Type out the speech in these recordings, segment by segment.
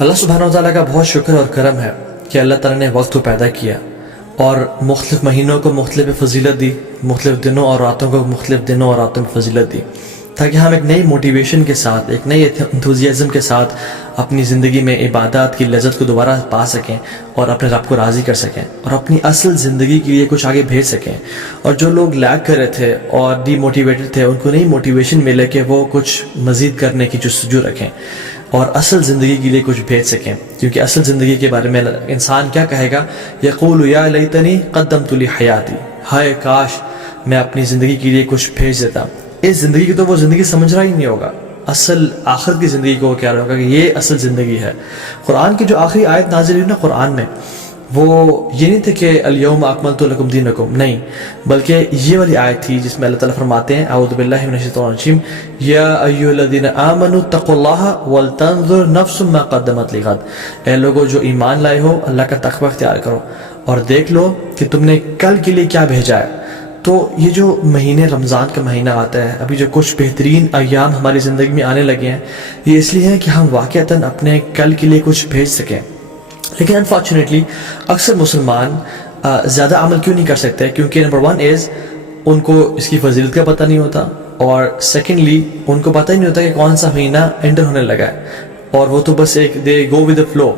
اللہ سبحانہ و تعالیٰ کا بہت شکر اور کرم ہے کہ اللہ تعالیٰ نے وقت کو پیدا کیا اور مختلف مہینوں کو مختلف فضیلت دی، مختلف دنوں اور راتوں کو مختلف دنوں اور راتوں میں فضیلت دی، تاکہ ہم ایک نئی موٹیویشن کے ساتھ، ایک نئی انتھوزیازم کے ساتھ اپنی زندگی میں عبادات کی لذت کو دوبارہ پا سکیں اور اپنے رب کو راضی کر سکیں اور اپنی اصل زندگی کے لیے کچھ آگے بھیج سکیں۔ اور جو لوگ لیگ کر رہے تھے اور ڈی موٹیویٹڈ تھے، ان کو نئی موٹیویشن ملے کہ وہ کچھ مزید کرنے کی جستجو رکھیں اور اصل زندگی کے لیے کچھ بھیج سکیں، کیونکہ اصل زندگی کے بارے میں انسان کیا کہے گا؟ یقول یا لیتنی قدمت لی حیاتی، ہائے کاش میں اپنی زندگی کے لیے کچھ بھیج دیتا۔ اس زندگی کی تو وہ زندگی سمجھ رہا ہی نہیں ہوگا، اصل آخرت کی زندگی کو وہ کیا ہوگا کہ یہ اصل زندگی ہے۔ قرآن کی جو آخری آیت نازل ہوئی نا قرآن میں، وہ یہ نہیں تھے کہ الیوم اکملت لکم دینکم، نہیں، بلکہ یہ والی آیت تھی جس میں اللہ تعالیٰ فرماتے ہیں اعوذ باللہ من الشیطان الرجیم یا ایھا الذین آمنوا اتقوا اللہ ولتنظر نفس ما قدمت لغد، اے لوگوں جو ایمان لائے ہو اللہ کا تقوی اختیار کرو اور دیکھ لو کہ تم نے کل کے لیے کیا بھیجا ہے۔ تو یہ جو مہینے رمضان کا مہینہ آتا ہے، ابھی جو کچھ بہترین ایام ہماری زندگی میں آنے لگے ہیں، یہ اس لیے ہے کہ ہم واقعتاً اپنے کل کے لیے کچھ بھیج سکیں۔ لیکن انفارچونیٹلی اکثر مسلمان زیادہ عمل کیوں نہیں کر سکتے؟ کیونکہ نمبر 1 از ان کو اس کی فضیلت کا پتہ نہیں ہوتا، اور سیکنڈلی ان کو پتہ ہی نہیں ہوتا کہ کون سا مہینہ انٹر ہونے لگا ہے، اور وہ تو بس ایک دے گو ود دا فلو۔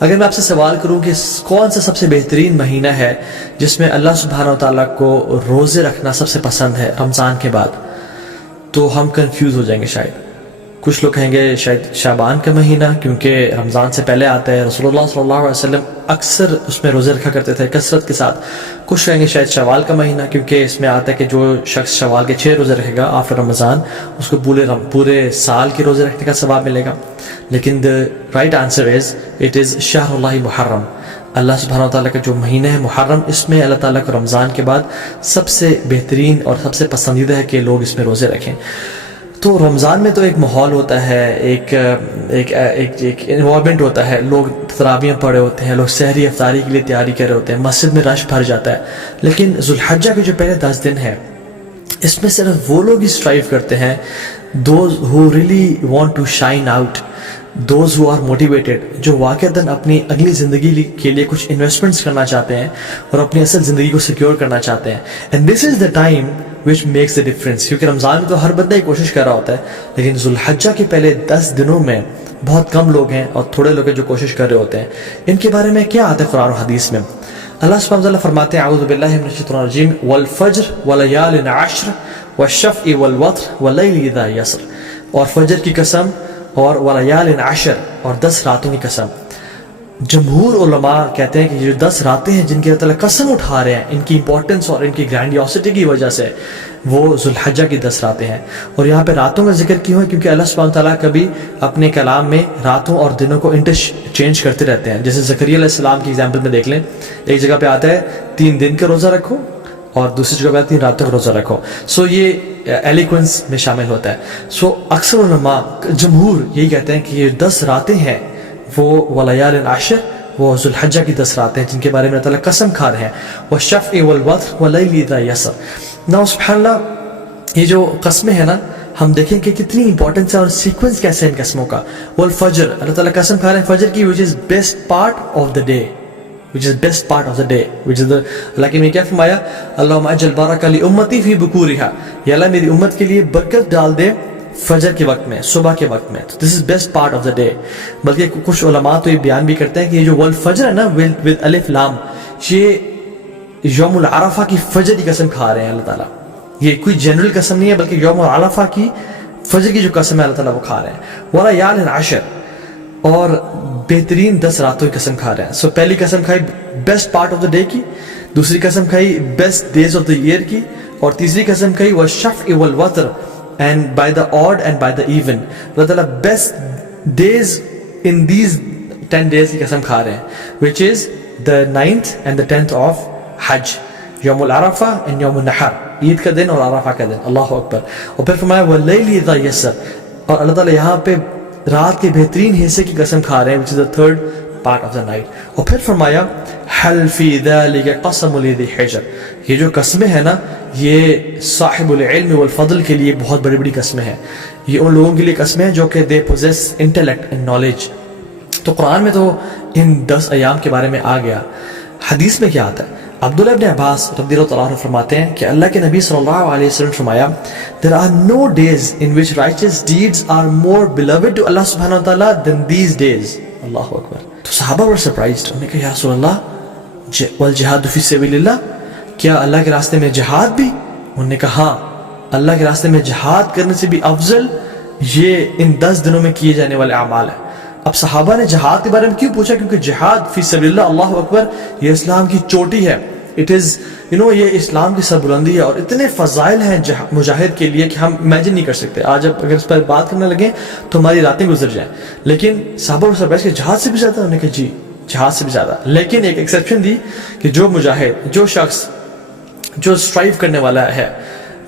اگر میں آپ سے سوال کروں کہ کون سا سب سے بہترین مہینہ ہے جس میں اللہ سبحانہ و تعالیٰ کو روزے رکھنا سب سے پسند ہے رمضان کے بعد، تو ہم کنفیوز ہو جائیں گے شاید۔ کچھ لوگ کہیں گے شاید شعبان کا مہینہ، کیونکہ رمضان سے پہلے آتا ہے، رسول اللہ صلی اللہ علیہ وسلم اکثر اس میں روزے رکھا کرتے تھے کثرت کے ساتھ۔ کچھ کہیں گے شاید شوال کا مہینہ، کیونکہ اس میں آتا ہے کہ جو شخص شوال کے 6 روزے رکھے گا آفٹر رمضان، اس کو پورے سال کے روزے رکھنے کا ثواب ملے گا۔ لیکن the right answer is it is شہر اللہ محرم، اللہ سبحانہ و تعالیٰ کا جو مہینہ ہے محرم، اس میں اللہ تعالیٰ کو رمضان کے بعد سب سے بہترین اور سب سے پسندیدہ ہے کہ لوگ اس میں روزے رکھیں۔ تو رمضان میں تو ایک ماحول ہوتا ہے، ایک انوائرمنٹ ہوتا ہے، لوگ تراویح پڑھے ہوتے ہیں، لوگ سحری افطاری کے لیے تیاری کر رہے ہوتے ہیں، مسجد میں رش بھر جاتا ہے۔ لیکن ذوالحجہ کے جو پہلے 10 دن ہیں، اس میں صرف وہ لوگ ہی اسٹرائیو کرتے ہیں، those who really want to shine out، those who are motivated، جو واقعتاً اپنی اگلی زندگی کے لیے کچھ انویسٹمنٹس کرنا چاہتے ہیں اور اپنی اصل زندگی کو سیکیور کرنا چاہتے ہیں۔ and this is the time which makes the difference، کیونکہ رمضان میں تو ہر بندہ ہی کوشش کر رہا ہوتا ہے، لیکن ذوالحجہ کے پہلے 10 دنوں میں بہت کم لوگ ہیں اور تھوڑے لوگ ہیں جو کوشش کر رہے ہوتے ہیں۔ ان کے بارے میں کیا آتا ہے قرآن و حدیث میں؟ اللہ سبحانہ وتعالی فرماتے ہیں اعوذ باللہ من الشیطان الرجیم والفجر ولیال عشر والشفع والوتر واللیل اذا یسر، اور فجر کی قسم اور ولیال عشر، اور 10 راتوں کی قسم۔ جمہور علماء کہتے ہیں کہ یہ جو 10 راتیں ہیں جن کی اللہ تعالیٰ قسم اٹھا رہے ہیں، ان کی امپورٹنس اور ان کی گرینڈیوسٹی کی وجہ سے، وہ ذوالحجہ کی 10 راتیں ہیں۔ اور یہاں پہ راتوں کا ذکر کیوں ہے؟ کیونکہ اللہ سبحانہ تعالیٰ کبھی اپنے کلام میں راتوں اور دنوں کو انٹرچینج کرتے رہتے ہیں۔ جیسے زکریا علیہ السلام کی ایگزامپل میں دیکھ لیں، ایک جگہ پہ آتا ہے 3 دن کا روزہ رکھو اور دوسری جگہ پہ 3 راتوں کا روزہ رکھو۔ سو یہ ایلیکوینس میں شامل ہوتا ہے۔ سو اکثر علماء جمہور یہی کہتے ہیں کہ یہ 10 راتیں ہیں وہ ولیال عشر، وہ ذوالحجہ کی 10 راتیں ہیں جن کے بارے میں اللہ تعالیٰ قسم کھا رہے ہیں، والشفع والوتر واللیل اذا یسر۔ نا سبحان اللہ، یہ جو قسمیں ہیں نا، ہم دیکھیں کہ کتنی امپورٹنس ہے اور سیکوینس کیسے ہے ان قسموں کا۔ والفجر، اللہ تعالیٰ قسم کھا رہے ہیں فجر کی، which is best part of the day، which is best part of the day، which is the، اللہ کے میں کیا فرمایا؟ اللہم اجل بارک لی امتی فی بکورہا، یا اللہ میری امت کے لیے برکت ڈال دے فجر کے وقت میں، صبح کے وقت میں۔ This is best part of the day. بلکہ کچھ علماء تو یہ بیان بھی کرتے ہیں کہ یہ جو والفجر ہے نا ود الف لام، یہ یوم العرفہ کی فجر کی قسم کھا رہے ہیں اللہ تعالیٰ۔ یہ کوئی جنرل قسم نہیں ہے، بلکہ یوم العرفہ کی فجر کی جو قسم ہے اللہ تعالیٰ وہ کھا رہے ہیں۔ ولیال عشر، اور بہترین 10 راتوں کی قسم کھا رہے ہیں۔ سو پہلی قسم کھائی best part of the day کی، دوسری قسم کھائی best days of the year کی، اور تیسری قسم کھائی والشفع والوتر، and by the odd and by the even۔ اللہ تعالیٰ best days in these 10 days کی قسم کھا رہے ہیں، which is the 9th and the 10th of حج، یوم العرفہ and یوم النحر، عید کا دن اور عرفہ کا دن۔ اللہ اکبر۔ اور پھر فرمایا واللیل اذا یسر، اور اللہ تعالیٰ یہاں پہ رات کے بہترین حصے کی قسم کھا رہے ہیں، which is the 3rd part of the night۔ اور پھر فرمایا حل فی ذلک قسم لذی حجر، یہ جو قسمیں ہیں نا، یہ صاحب العلم والفضل کے لیے بہت بڑی بڑی قسمیں ہیں۔ یہ ان لوگوں کے لیے قسمیں ہیں جو کہ they possess intellect and knowledge. تو قرآن میں تو ان 10 ایام کے بارے میں آ گیا. حدیث میں کیا آتا ہے؟ عبداللہ ابن عباس رضی اللہ تعالیٰ عنہ فرماتے ہیں کہ اللہ کے نبی صلی اللہ علیہ وسلم فرمایا there are no days in which righteous deeds are more beloved to Allah subhanahu wa ta'ala than these days. اللہ اکبر. تو صحابہ were surprised. انہوں نے کہا یا رسول اللہ والجہاد فی سبیل اللہ، کیا اللہ کے راستے میں جہاد بھی؟ انہوں نے کہا ہاں، اللہ کے راستے میں جہاد کرنے سے بھی افضل یہ ان 10 دنوں میں کیے جانے والے اعمال ہیں. اب صحابہ نے جہاد کے بارے میں کیوں پوچھا؟ کیونکہ جہاد فی سبیل اللہ، اللہ اکبر، یہ اسلام کی چوٹی ہے. اٹ از یہ اسلام کی سربلندی ہے، اور اتنے فضائل ہیں مجاہد کے لیے کہ ہم امیجن نہیں کر سکتے. آج اب اگر اس پر بات کرنے لگیں تو ہماری راتیں گزر جائیں. لیکن صحابہ سرپرائز کہ جہاد سے بھی زیادہ؟ انہوں نے کہا جی جہاد سے بھی زیادہ. لیکن ایک ایکسیپشن دی کہ جو مجاہد، جو شخص جو اسٹرائیو کرنے والا ہے،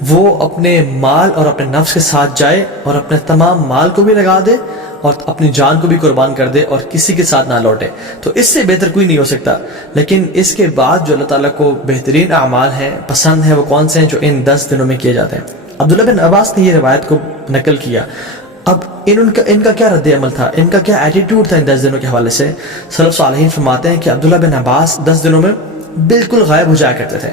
وہ اپنے مال اور اپنے نفس کے ساتھ جائے اور اپنے تمام مال کو بھی لگا دے اور اپنی جان کو بھی قربان کر دے اور کسی کے ساتھ نہ لوٹے، تو اس سے بہتر کوئی نہیں ہو سکتا. لیکن اس کے بعد جو اللہ تعالیٰ کو بہترین اعمال ہیں، پسند ہیں، وہ کون سے ہیں؟ جو ان 10 دنوں میں کیے جاتے ہیں. عبداللہ بن عباس نے یہ روایت کو نقل کیا. اب ان کا کیا رد عمل تھا، ان کا کیا ایٹیٹیوڈ تھا ان 10 دنوں کے حوالے سے؟ سلف صالحین فرماتے ہیں کہ عبداللہ بن عباس 10 دنوں میں بالکل غائب ہو جایا کرتے تھے.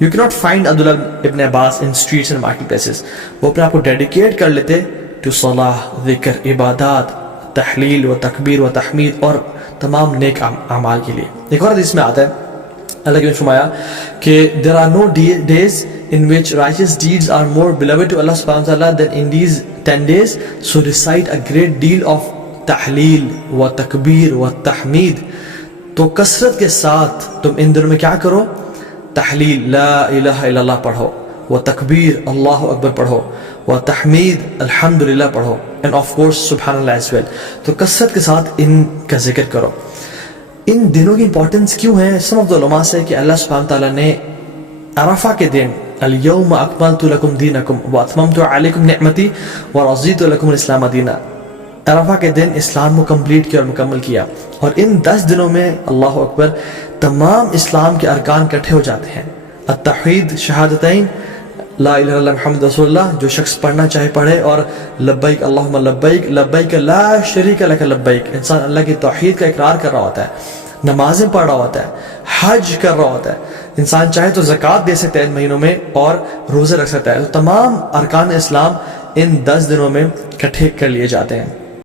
You cannot find عبداللہ ابن عباس in streets and market places. وہ اپنے آپ کو ڈیڈیکیٹ کر لیتے to صلاح، ذکر، عبادات، تحلیل و تکبیر و تحمید اور تمام نیک اعمال کے لیے. ایک اور حدیث میں آتا ہے اللہ نے فرمایا کہ there are no days in which righteous deeds are more beloved to Allah subhanahu wa ta'ala than in these 10 days. So recite a great deal of تحلیل و تکبیر و تحمید. تو کثرت کے ساتھ تم ان دنوں میں کیا کرو؟ تحلیل لا الہ الا اللہ پڑھو، و تکبیر اللہ اکبر پڑھو، و تحمید الحمدللہ پڑھو، and of course سبحان اللہ as well. تو کثرت کے ساتھ ان کا ذکر کرو. ان دنوں کی امپورٹنس کیوں ہے؟ سم آف دی علماء سے کہ اللہ سبحانہ تعالیٰ نے عرفہ کے دن الیوم اکملت لکم دینکم واتممت علیکم نعمتی ورضیت لکم الاسلام دینا، عرفہ کے دن اسلام کو کمپلیٹ کیا اور مکمل کیا. اور ان 10 دنوں میں اللہ اکبر تمام اسلام کے ارکان اکٹھے ہو جاتے ہیں. التوحید، شہادتین، لا الہ الا اللہ محمد رسول اللہ، جو شخص پڑھنا چاہے پڑھے، اور لبیک اللہم لبیک لبیک لا شریک لک لبیک. انسان اللہ کی توحید کا اقرار کر رہا ہوتا ہے، نمازیں پڑھ رہا ہوتا ہے، حج کر رہا ہوتا ہے. انسان چاہے تو زکوٰۃ دے سکتا ہے ان مہینوں میں اور روزے رکھ سکتا ہے. تو تمام ارکان اسلام ان 10 دنوں میں اکٹھے کر لیے جاتے ہیں.